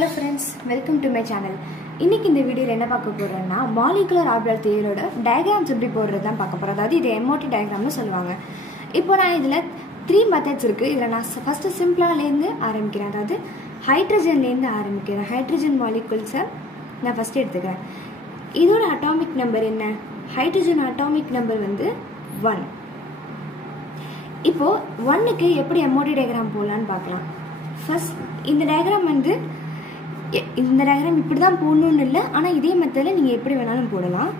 Hello friends, welcome to my channel. இன்னைக்கு இந்த வீடியோல என்ன பார்க்க போறோம்னா மாலிகுலர் ஆர்பிட்டால் தியரியோட டயகிராம்ஸ் எப்படி போடுறது தான் பார்க்க போறோம். அதாவது இது MOT டயகிராம்னு சொல்லுவாங்க. இப்போ நான் இதுல 3 மெத்தட்ஸ் இருக்கு. இதுல நான் ஃபர்ஸ்ட் சிம்பிளால இருந்து ஆரம்பிக்கிறேன். அதாவது ஹைட்ரஜன்ல இருந்து ஆரம்பிக்கிறேன். ஹைட்ரஜன் மாலிகுல்ஸை நான் ஃபர்ஸ்ட் எடுத்துக்கிறேன். இதோட அட்டாமிக் நம்பர் என்ன? ஹைட்ரஜன் அட்டாமிக் நம்பர் வந்து 1. இப்போ 1க்கு எப்படி MOT டயகிராம் போடலாம்னு பார்க்கலாம். ஃபர்ஸ்ட் இந்த டயகிராம் வந்து இந்த டயகிராம் இப்படி தான் போடணும்னு இல்லை, ஆனால் இதே மெத்தடில் நீங்கள் எப்படி வேணாலும் போடலாம்.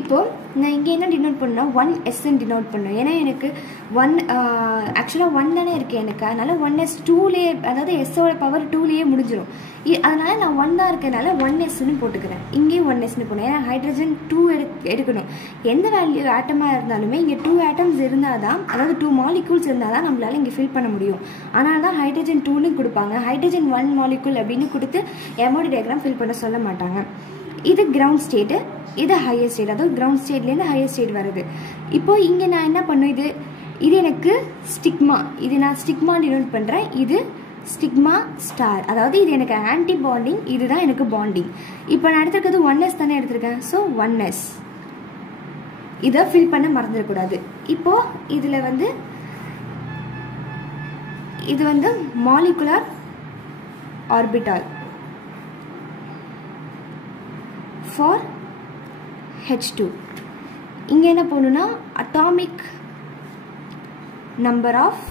இப்போ நான் இங்கே என்ன டினோட் பண்ணா 1s டினோட் பண்ணேன். ஏன்னா எனக்கு 1 ஆக்சுவலாக 1 தானே இருக்கு எனக்கு, அதனால 1s 2லேயே, அதாவது எஸ்ஸோட பவர் 2லேயே முடிஞ்சிடும். அதனால நான் 1 தான் இருக்கனால 1sன்னு போட்டுக்கிறேன். இங்கேயும் 1sன்னு போனேன். ஏன்னா ஹைட்ரஜன் 2 எடுக்கணும். எந்த வேல்யூ ஆட்டமாக இருந்தாலுமே இங்கே 2 ஆட்டம்ஸ் இருந்தால் தான், அதாவது 2 மாலிகூல்ஸ் இருந்தால் தான் நம்மளால இங்கே ஃபில் பண்ண முடியும். அதனால தான் ஹைட்ரஜன் 2ன்னு கொடுப்பாங்க. ஹைட்ரஜன் 1 மாலிகூல் அப்படின்னு கொடுத்து MOT டயகிராம் ஃபில் பண்ண சொல்ல மாட்டாங்க. இது கிரவுண்ட் ஸ்டேட்டு, இது ஹையர் ஸ்டேட். அதாவது கிரவுண்ட் ஸ்டேட்லேருந்து ஹையர் ஸ்டேட் வருது. இப்போ இங்கே நான் என்ன பண்ணும், இது எனக்கு ஸ்டிக்மா, இது நான் ஸ்டிக்மா டினோட் பண்ணுறேன். இது ஸ்டிக்மா ஸ்டார், அதாவது இது எனக்கு ஆன்டி பாண்டிங், இதுதான் எனக்கு பாண்டிங். இப்போ நான் எடுத்துருக்கிறது 1s தானே எடுத்திருக்கேன். ஸோ 1s இதை ஃபில் பண்ண மறந்துடக்கூடாது. இப்போ இதில் வந்து இது வந்து மாலிகுலர் ஆர்பிட்டால் for H2. இங்கே என்ன போகணும்னா அட்டாமிக் நம்பர் ஆஃப்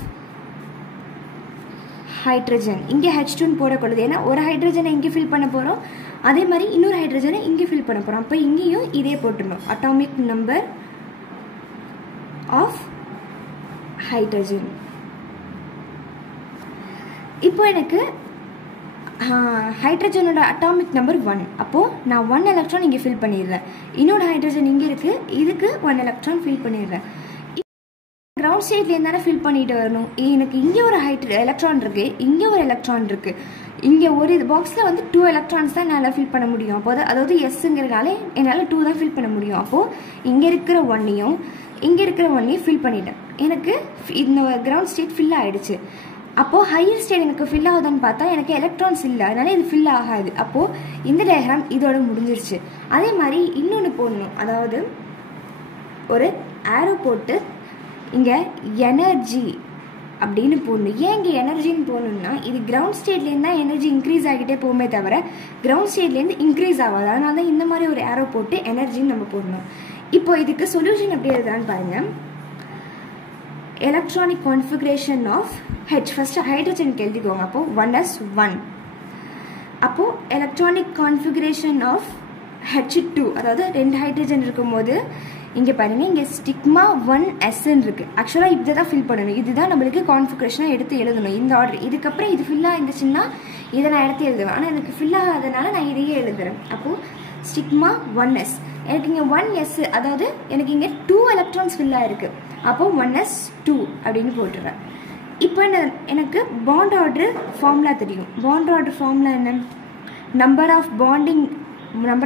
ஹைட்ரஜன், இங்கே H2ன்னு போடக்கூடாது. ஏன்னா ஒரு ஹைட்ரஜனை இங்கே ஃபில் பண்ண போகிறோம், அதே மாதிரி இன்னொரு ஹைட்ரஜனை இங்கே ஃபில் பண்ண போகிறோம். அப்போ இங்கேயும் இதே போட்டுடணும், அட்டாமிக் நம்பர் ஆஃப் ஹைட்ரஜன். இப்போ எனக்கு ஹைட்ரஜனோட அட்டாமிக் நம்பர் 1. அப்போது நான் 1 எலக்ட்ரான் இங்கே ஃபில் பண்ணிடுறேன். இன்னொரு ஹைட்ரஜன் இங்கே இருக்குது, இதுக்கு 1 எலக்ட்ரான் ஃபில் பண்ணிடுறேன். கிரவுண்ட் ஸ்டேட்லேருந்து தானே ஃபில் பண்ணிட்டு வரணும். எனக்கு இங்கே ஒரு எலக்ட்ரான் இருக்குது, இங்கே ஒரு எலக்ட்ரான் இருக்குது. இங்கே ஒரு பாக்ஸில் வந்து 2 எலக்ட்ரான்ஸ் தான் என்னால் ஃபில் பண்ண முடியும். அப்போது அதாவது எஸ்ங்கிறனால என்னால் 2 தான் ஃபில் பண்ண முடியும். அப்போது இங்கே இருக்கிற 1ஐயும் இங்கே இருக்கிற 1ஐயும் ஃபில் பண்ணிட்டேன். எனக்கு இந்த கிரவுண்ட் ஸ்டேட் ஃபில் ஆகிடுச்சு. அப்போது ஹையர் ஸ்டேட் எனக்கு ஃபில் ஆகுதான்னு பார்த்தா எனக்கு எலக்ட்ரான்ஸ் இல்லை, அதனால இது ஃபில் ஆகாது. அப்போது இந்த டயக்ராம் இதோட முடிஞ்சிருச்சு. அதே மாதிரி இன்னொன்று போடணும், அதாவது ஒரு ஆரோ போட்டு இங்கே எனர்ஜி அப்படின்னு போடணும். ஏன் இங்கே எனர்ஜின்னு போடணும்னா, இது கிரவுண்ட் ஸ்டேட்லேருந்து தான் எனர்ஜி இன்க்ரீஸ் ஆகிட்டே போகுமே தவிர கிரவுண்ட் ஸ்டேட்லேருந்து இன்க்ரீஸ் ஆகாது. அதனால தான் இந்த மாதிரி ஒரு ஆரோ போட்டு எனர்ஜின்னு நம்ம போடணும். இப்போ இதுக்கு சொல்யூஷன் எப்படி எழுதுறான்னு பாருங்கள். Electronic configuration of H, first ஹைட்ரஜனுக்கு எழுதிக்கோங்க. அப்போது 1s1. அப்போது எலக்ட்ரானிக் கான்ஃபிகரேஷன் ஆஃப் H2, அதாவது 2 ஹைட்ரஜன் இருக்கும்போது இங்கே பாருங்கள், இங்கே ஸ்டிக்மா 1sன்னு இருக்குது. ஆக்சுவலாக இதை தான் ஃபில் பண்ணணும். இதுதான் நம்மளுக்கு கான்ஃபிகரேஷனாக எடுத்து எழுதணும் இந்த ஆர்டர். இதுக்கப்புறம் இது ஃபில் ஆகிருந்துச்சுன்னா இதை நான் எடுத்து எழுதுவேன். ஆனால் எனக்கு ஃபில் ஆகாதனால நான் இதையே எழுதுறேன். அப்போது ஸ்டிக்மா 1s, எனக்கு இங்கே 1s, அதாவது எனக்கு இங்கே 2 எலக்ட்ரான்ஸ் ஃபில் ஆகிருக்கு. அப்போது 1s2 அப்படின்னு போட்டுருவேன். இப்போ எனக்கு பாண்ட் ஆர்டர் ஃபார்முலா தெரியும். பாண்ட் ஆர்டர் ஃபார்முலா என்ன? Number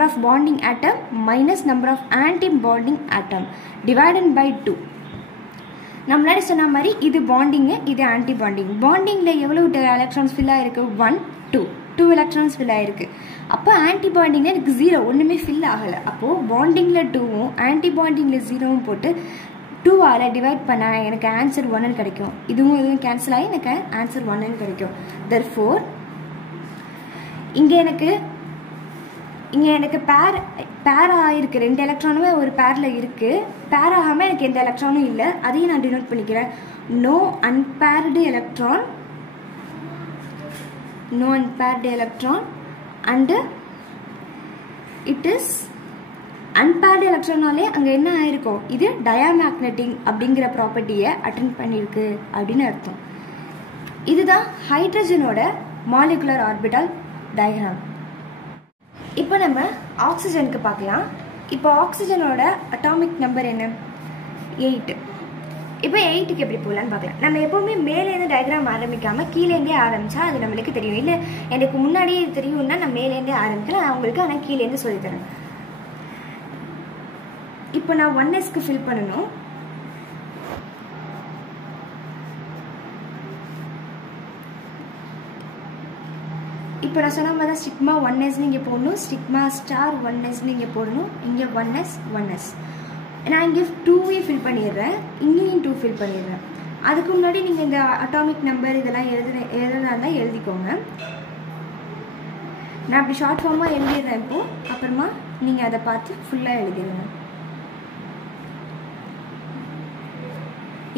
of bonding atom minus number of antibonding atom divided by 2. நம்மளால சொன்ன மாதிரி இது பாண்டிங்கு, இது ஆன்டி பாண்டிங். பாண்டிங்கில் எவ்வளோ எலக்ட்ரான்ஸ் ஃபில் ஆகிருக்கு? 1 2 எலக்ட்ரான்ஸ் ஃபில் ஆகிருக்கு. அப்போ ஆன்டி பாண்டிங்கில் எனக்கு 0, ஒன்றுமே ஃபில் ஆகலை. அப்போது பாண்டிங்கில் 2வும் ஆன்டி பாண்டிங்கில் 0வும் போட்டு 2ஆல் டிவைட் பண்ணால் எனக்கு ஆன்சர் 1ன்னு கிடைக்கும். இதுவும் கேன்சல் ஆகி எனக்கு ஆன்சர் 1ன்னு கிடைக்கும். therefore இங்கே எனக்கு பேர் ஆகிருக்கு. 2 எலக்ட்ரானுமே ஒரு பேரில் இருக்குது. பேர் ஆகாமல் எனக்கு எந்த எலக்ட்ரானும் இல்லை. அதையும் நான் டினோட் பண்ணிக்கிறேன். No unpaired electron and it is unpaired எலக்ட்ரானாலே அங்கே என்ன ஆயிருக்கும், இது டயாமேக்னெட்டிங் அப்படிங்கிற ப்ராப்பர்ட்டியை அட்டென்ட் பண்ணியிருக்கு அப்படின்னு அர்த்தம். இதுதான் ஹைட்ரஜனோட மாலிகுலர் ஆர்பிட்டால் டயக்ராம். இப்போ நம்ம ஆக்சிஜனுக்கு பார்க்கலாம். இப்போ ஆக்சிஜனோட அட்டாமிக் நம்பர் என்ன? 8. இப்போ 8க்கு எப்படி போகலான்னு பார்க்கலாம். நம்ம எப்போவுமே மேலேருந்து டயக்ராம் ஆரம்பிக்காமல் கீழேருந்தே ஆரம்பித்தா அது நம்மளுக்கு தெரியும். இல்லை எனக்கு முன்னாடியே தெரியும்னா நான் மேலேருந்தே ஆரம்பிக்கலாம், நான் உங்களுக்கு ஆனால் கீழேருந்து சொல்லித்தரேன். இப்போ நான் 1sக்கு ஃபில் பண்ணணும். இப்போ நான் சொன்ன மாதிரி ஸ்டிக்மா 1s நீங்கள் போடணும், ஸ்டிக்மா ஸ்டார் 1s நீங்கள் போடணும். இங்கே 1s 1s. நான் இங்கே 2 ஃபில் பண்ணிடுறேன், இங்கேயும் 2 ஃபில் பண்ணிடுறேன். அதுக்கு முன்னாடி நீங்கள் இந்த அட்டாமிக் நம்பர் இதெல்லாம் எழுதுனா இருந்தால் எழுதிக்கோங்க. நான் அப்படி ஷார்ட் ஃபார்மாக எழுதிடுறேன் இப்போது. அப்புறமா நீங்கள் அதை பார்த்து ஃபுல்லாக எழுதிடுங்க.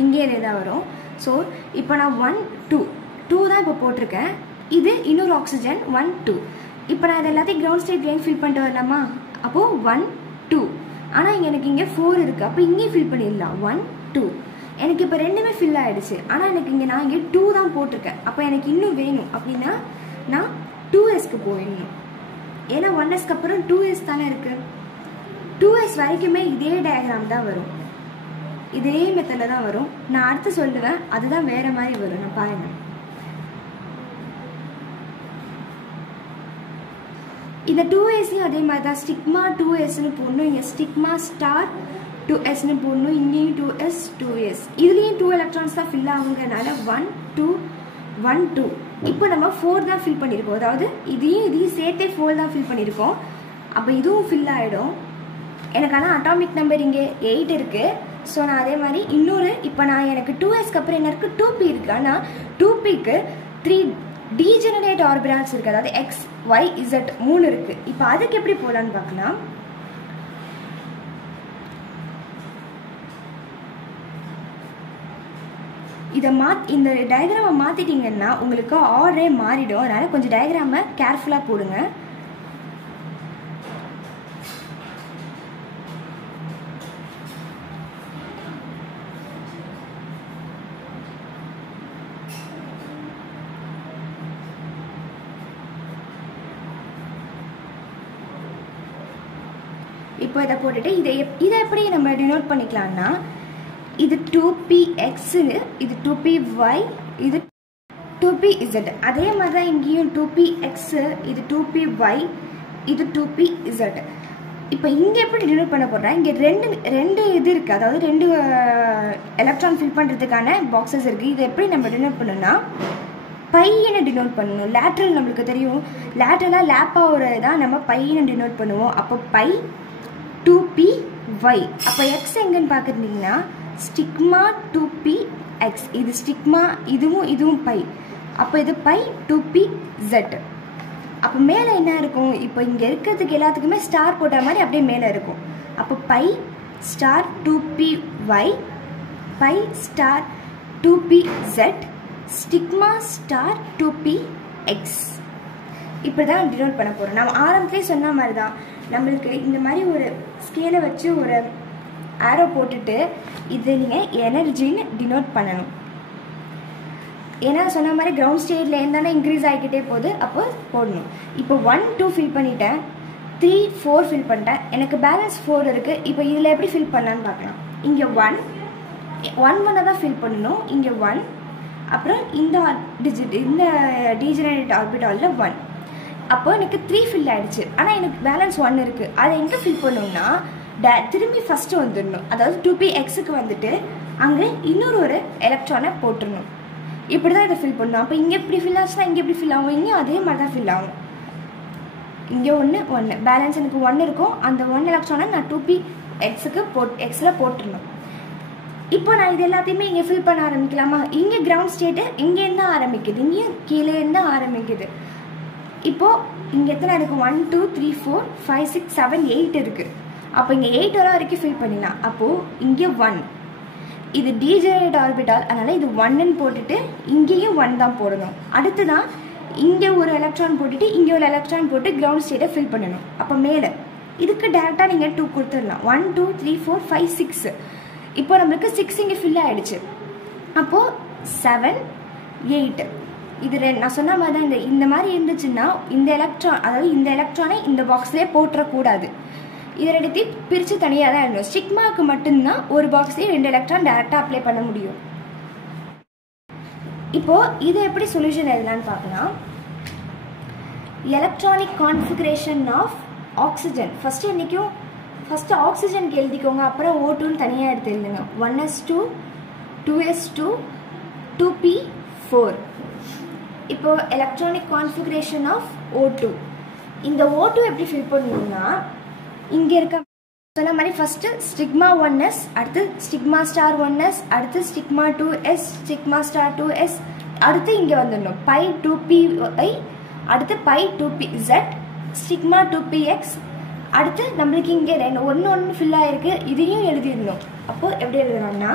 இங்கே இதே தான் வரும். ஸோ இப்போ நான் 1 2 தான் இப்போ போட்டிருக்கேன். இது இன்னொரு ஆக்சிஜன் 1 2. இப்போ நான் இது எல்லாத்தையும் கிரவுண்ட் ஸ்டேட் ஏன் ஃபில் பண்ணிட்டு வரலாமா? அப்போது 1 2. ஆனால் எனக்கு இங்கே 4 இருக்குது. அப்போ இங்கேயும் ஃபில் பண்ணிடலாம் 1 2. எனக்கு இப்போ ரெண்டுமே ஃபில் ஆகிடுச்சு. ஆனால் எனக்கு இங்கே நான் இங்கே 2 தான் போட்டிருக்கேன். அப்போ எனக்கு இன்னும் வேணும் அப்படின்னா நான் 2sக்கு போயிடணும். ஏன்னா 1sக்கு அப்புறம் 2s தானே இருக்குது. 2s வரைக்குமே இதே டயக்ராம் தான் வரும், இதே மெத்தடில் தான் வரும். நான் அடுத்து சொல்லுவேன், அதுதான் வேறு மாதிரி வரும். நான் பாருங்கள். இந்த 2sயும் அதே மாதிரி தான் ஸ்டிக்மா 2sன்னு போடணும். இங்கே ஸ்டிக்மா ஸ்டார் 2sன்னு போடணும். இங்கேயும் 2s 2s. இதுலேயும் 2 எலக்ட்ரான்ஸ் தான் ஃபில் ஆகுங்கிறனால 1 2 1 2. இப்போ நம்ம 4 தான் ஃபில் பண்ணியிருக்கோம். அதாவது இதையும் சேர்த்தே 4 தான் ஃபில் பண்ணியிருக்கோம். அப்போ இதுவும் ஃபில் ஆகிடும் எனக்கு. ஆனால் அட்டாமிக் நம்பர் இங்கே 8 இருக்குது. ஸோ நான் அதே மாதிரி இன்னொரு இப்போ நான் எனக்கு 2sக்கு அப்புறம் என்ன இருக்குது 2p இருக்குது. ஆனால் 2pக்கு 3 டீஜெனரேட் ஆர்பிட்டால்ஸ் இருக்குது. அதாவது x y z 3 இருக்குது. இப்போ அதுக்கு எப்படி போகலான்னு பார்க்கலாம். இதை இந்த டயக்ராமை மாற்றிட்டிங்கன்னா உங்களுக்கு ஆர்டரே மாறிடும். அதனால் கொஞ்சம் டயக்ராமை கேர்ஃபுல்லாக போடுங்க. இப்போ இதை போட்டுட்டு இதை எப்படி நம்ம டினோட் பண்ணிக்கலாம்னா, இது 2px, இது 2py, இது 2pz. அதே மாதிரி தான் இங்கேயும் 2px, இது 2py, இது 2pz. இப்போ இங்கே எப்படி டினோட் பண்ண போடுறேன், இங்கே ரெண்டு இது இருக்குது. அதாவது 2 எலக்ட்ரான் ஃபில் பண்ணுறதுக்கான பாக்ஸஸ் இருக்குது. இதை எப்படி நம்ம டினோட் பண்ணணும்னா பையனை டினோட் பண்ணணும். லேட்ரல் நம்மளுக்கு தெரியும், லேட்ரலாக லேப்பாக தான் நம்ம பையனை டினோட் பண்ணுவோம். அப்போ பை 2py. அப்போ எக்ஸ் எங்கன்னு பார்க்குறீங்கன்னா ஸ்டிக்மா 2px. இது ஸ்டிக்மா, இதுவும் பை. அப்போ இது பை 2pz. அப்போ மேலே என்ன இருக்கும், இப்போ இங்கே இருக்கிறதுக்கு எல்லாத்துக்குமே ஸ்டார் போட்ட மாதிரி அப்படியே மேலே இருக்கும். அப்போ pi star 2py, pi star 2pz, sigma star 2px. இப்படி தான் டினோட் பண்ண போகிறோம். நம்ம ஆரம்பத்துலேயே சொன்ன மாதிரி தான் நம்மளுக்கு இந்த மாதிரி ஒரு ஸ்கேலை வச்சு ஒரு ஆரோ போட்டுட்டு இது நீங்கள் எனர்ஜின்னு டினோட் பண்ணணும். ஏன்னா சொன்ன மாதிரி கிரவுண்ட் ஸ்டேட்ல இருந்தானே இன்க்ரீஸ் ஆகிக்கிட்டே போகுது. அப்போ போடணும். இப்போ 1 2 ஃபில் பண்ணிட்டேன், 3 4 ஃபில் பண்ணிட்டேன். எனக்கு பேலன்ஸ் 4 இருக்குது. இப்போ இதில் எப்படி ஃபில் பண்ணலான்னு பார்க்கலாம். இங்கே 1 தான் ஃபில் பண்ணணும். இங்கே 1, அப்புறம் இந்த டிஜிட், இந்த டீஜெனரேட் ஆர்பிட்டாலில் 1. அப்போ எனக்கு 3 ஃபில் ஆகிடுச்சு. ஆனால் எனக்கு பேலன்ஸ் 1 இருக்குது. அதை எங்கே ஃபில் பண்ணணும்னா திரும்பி ஃபஸ்ட்டு வந்துடணும். அதாவது 2pxக்கு வந்துட்டு அங்கே இன்னொரு எலக்ட்ரானை போட்டுடணும். இப்படி தான் இதை ஃபில் பண்ணணும். அப்போ இங்கே எப்படி ஃபில் ஆச்சுன்னா இங்கே எப்படி ஃபில் ஆகும், இங்கேயும் அதே மாதிரி தான் ஃபில் ஆகும். இங்கே 1 பேலன்ஸ் எனக்கு 1 இருக்கும். அந்த 1 எலக்ட்ரானை நான் 2pxக்கு எக்ஸில் போட்டுடணும். இப்போ நான் இது எல்லாத்தையுமே இங்கே ஃபில் பண்ண ஆரம்பிக்கலாமா? இங்கே கிரவுண்ட் ஸ்டேட்டு இங்கேருந்து ஆரம்பிக்குது, இங்கேயும் கீழே இருந்து ஆரம்பிக்குது. இப்போது இங்கே எத்தனை இருக்குது, 1 2 3 4 5 6 7 8 இருக்குது. அப்போ இங்கே 8 வரைக்கும் ஃபில் பண்ணிடலாம். அப்போது இங்கே 1, இது டீஜெனரேட் ஆர்பிட்டால், அதனால் இது 1ன்னு போட்டுட்டு இங்கேயும் 1 தான் போடணும். அடுத்து தான் இங்கே ஒரு எலக்ட்ரான் போட்டுட்டு இங்கே ஒரு எலக்ட்ரான் போட்டு கிரவுண்ட் ஸ்டேட்டை ஃபில் பண்ணணும். அப்போ மேலே இதுக்கு டேரெக்டாக நீங்கள் 2 கொடுத்துடலாம். 1 2 3 4 5 6. இப்போ நம்மளுக்கு 6 இங்கே ஃபில் ஆகிடுச்சு. அப்போது 7 8. இது நான் சொன்ன மாதிரி தான் இந்த மாதிரி இருந்துச்சுன்னா இந்த எலக்ட்ரான், அதாவது இந்த எலக்ட்ரானை இந்த பாக்ஸ்லேயே போட்டுறக்கூடாது. இதை ரெண்டுத்தையும் பிரித்து தனியாக தான் எழுதணும். ஸ்டிக்மாவுக்கு மட்டும்தான் ஒரு பாக்ஸ்லேயே 2 எலக்ட்ரான் டேரெக்டாக அப்ளை பண்ண முடியும். இப்போது இதை எப்படி சொல்யூஷன் எழுதலான்னு பார்க்கலாம். Electronic configuration of oxygen. First ஆக்சிஜனுக்கு எழுதிக்கோங்க, அப்புறம் O2ன்னு தனியாக எடுத்து எழுதுங்க. 1s2 2s2 2p4. இப்போ எலக்ட்ரானிக் கான்ஃபிகரேஷன் ஆஃப் O2. இந்த O2 எப்படி ஃபில் பண்ணணும்னா இங்கே இருக்க சொன்ன மாதிரி ஃபஸ்ட்டு ஸ்டிக்மா 1s, அடுத்து ஸ்டிக்மா ஸ்டார் 1s, அடுத்து stigma 2s, stigma star 2s, அடுத்து இங்கே வந்துடணும் பை 2py, அடுத்து பை 2pz, ஸ்டிக்மா 2px, அடுத்து நம்மளுக்கு இங்கே ஒன்று ஃபில் ஆகிருக்கு, இதையும் எழுதிடணும். அப்போது எப்படி எழுதுறோம்னா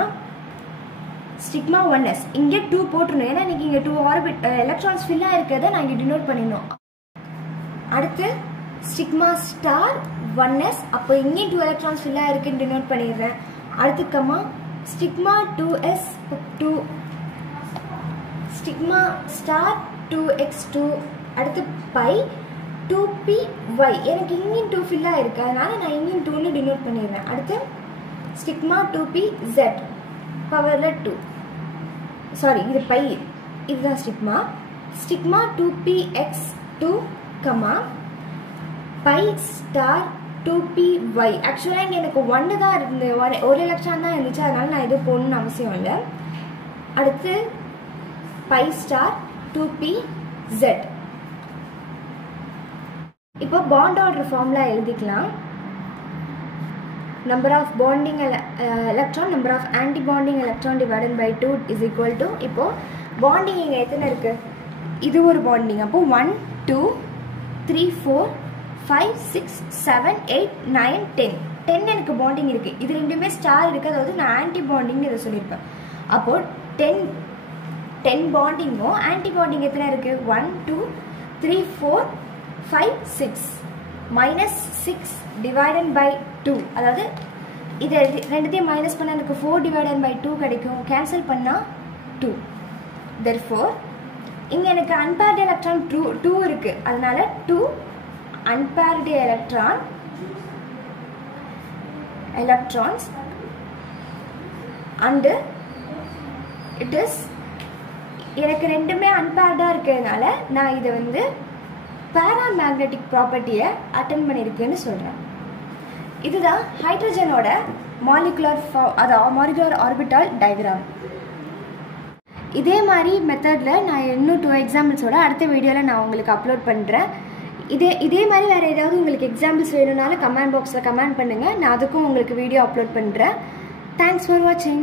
ஸ்டிக்மா 1s இங்கே 2 போட்டுருணும், ஏன்னா இன்றைக்கி இங்கே 2 ஆர்பிட் எலக்ட்ரான்ஸ் ஃபில் ஆகிருக்கிறத நான் இங்கே டினோட் பண்ணிடணும். அடுத்து ஸ்டிக்மா ஸ்டார் 1s, அப்போ இங்கே 2 எலக்ட்ரான்ஸ் ஃபில் ஆகிருக்குன்னு டினோட் பண்ணிடுறேன். அடுத்து கம்மா stigma 2s 2, stigma star 2x2, அடுத்து பை 2py, எனக்கு இங்கேயும் 2 ஃபில் ஆகிருக்கு, அதனால் நான் இங்கேயும் 2ன்னு டினோட் பண்ணிடுறேன். அடுத்து ஸ்டிக்மா 2pz பவரில் 2, சாரி இது பை, இதுதான் stigma. Stigma 2px2 comma by star 2py. ஆக்சுவலாக இங்கே எனக்கு 1 தான் இருந்து, ஒரு எலக்ட்ரான் தான் இருந்துச்சு, அதனால நான் இது போடணும்னு அவசியம் இல்லை. அடுத்து பை ஸ்டார் 2pz. இப்போ பாண்ட் ஆர்டர் ஃபார்முலா எழுதிக்கலாம். Number of bonding electron, number of antibonding electron divided by 2 is equal to, இப்போது பாண்டிங் இங்கே எத்தனை இருக்குது, இது ஒரு பாண்டிங், அப்போது 1 2 3 4 5 6 7 8 9 10 10 எனக்கு பாண்டிங் இருக்குது. இது ரெண்டுமே ஸ்டார் இருக்குது, அதாவது நான் ஆன்டி பாண்டிங் இதை சொல்லியிருப்பேன். அப்போது 10 பாண்டிங்கும் ஆன்டி பாண்டிங் எத்தனை இருக்குது, 1 2 3 4 5 6 மைனஸ் 6 டிவைடட் பை 2, அதாவது இதை ரெண்டுத்தையும் மைனஸ் பண்ணால் எனக்கு 4 டிவைடட் பை 2 கிடைக்கும், கேன்சல் பண்ணால் 2. தெர்ஃபோர் இங்கே எனக்கு அன்பேர்டு எலக்ட்ரான் 2 இருக்குது, அதனால 2 unpaired electrons and it is எனக்கு ரெண்டுமே அன்பேர்டாக இருக்கிறதுனால நான் இதை வந்து பேராமேக்னெட்டிக் ப்ராப்பர்ட்டியை அட்டென்ட் பண்ணியிருக்கேன்னு சொல்கிறேன். இதுதான் ஹைட்ரஜனோட மாலிகுலர் ஆர்பிட்டால் டயக்ராம். இதே மாதிரி மெத்தடில் நான் இன்னும் 2 எக்ஸாம்பிள்ஸோட அடுத்த வீடியோவில் நான் உங்களுக்கு அப்லோட் பண்ணுறேன். இதே மாதிரி வேறு ஏதாவது உங்களுக்கு எக்ஸாம்பிள்ஸ் வேணும்னாலும் கமெண்ட் பாக்ஸில் கமெண்ட் பண்ணுங்கள், நான் அதுக்கும் உங்களுக்கு வீடியோ அப்லோட் பண்ணுறேன். தேங்க்ஸ் ஃபார் வாட்சிங்.